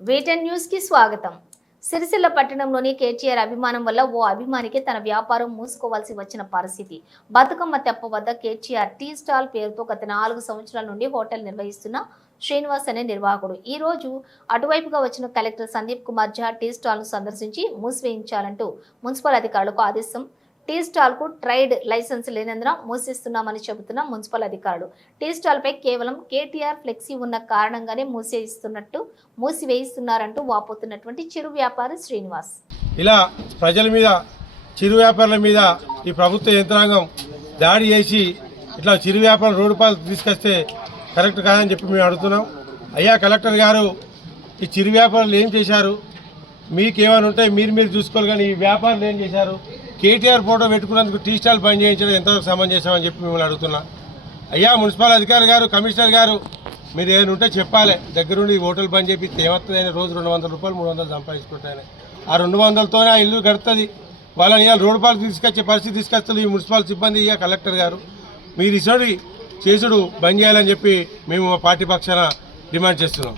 వేటన్ news కి స్వాగతం. సిరిసిల్ల పట్టణంలోని కేటీఆర్ అభిమానం వల్ల ఓ అభిమానికి తన వ్యాపారం మూసుకోవాల్సి వచ్చిన పరిస్థితి. బతుకమ్మ తెప్ప వద్ద కేటీఆర్ టీ స్టాల్ పేరుతో గత 4 సంవత్సరాల నుండి హోటల్ నిర్వహిస్తున్న శ్రీనివాస్ అనే నిర్వాహకుడు ఈ రోజు అటువైపుగా వచ్చిన కలెక్టర్ సందీప్ కుమార్ ఝా టీ స్టాల్ ను సందర్శించి మూసివేయించాలంటూ మున్సిపల్ అధికారులకు ఆదేశం. టీ స్టాల్ కు ట్రైడ్ లైసెన్స్ లేనందున మూసేస్తున్నామని చెబుతున్న మున్సిపల్ అధికారులు టీ స్టాల్ పై కేవలం కేటీఆర్ ఫ్లెక్సీ ఉన్న కారణంగానే మూసివేయిస్తున్నారంటూ వాపోతున్నటువంటి చిరు వ్యాపారి శ్రీనివాస్. ఇలా ప్రజల మీద చిరు వ్యాపారుల మీద ఈ ప్రభుత్వ యంత్రాంగం దాడి చేసి ఇట్లా చిరు వ్యాపారం రోడ్డు పాలు తీసుకొస్తే కరెక్ట్ కాదని చెప్పి మేము అడుగుతున్నాం. అయ్యా కలెక్టర్ గారు, ఈ చిరు వ్యాపారులు ఏం చేశారు? మీకేమైనా ఉంటే మీరు చూసుకోవాలి, కానీ ఈ వ్యాపారులు ఏం చేశారు? కేటీఆర్ ఫోటో పెట్టుకున్నందుకు టీ స్టాల్ పని చేయించడం ఎంతవరకు సమంజసమని చెప్పి మిమ్మల్ని అడుగుతున్నా. అయ్యా మున్సిపల్ అధికారి గారు, కమిషనర్ గారు, మీరు ఏమైనా ఉంటే చెప్పాలి. దగ్గరుండి హోటల్ పని చేపిస్తే ఏమవుతుందని రోజు 200 రూపాయలు 300 సంపాదించుకుంటాయని ఆ 200తోనే ఆ ఇల్లు గడుతుంది. వాళ్ళని ఇవాళ రోడ్డు పాలు తీసుకొచ్చే పరిస్థితి తీసుకొస్తారు ఈ మున్సిపల్ సిబ్బంది. ఇక కలెక్టర్ గారు, మీరు ఇసోడి చేసుడు బంద్ చేయాలని చెప్పి మేము మా పార్టీ పక్షాన డిమాండ్ చేస్తున్నాం.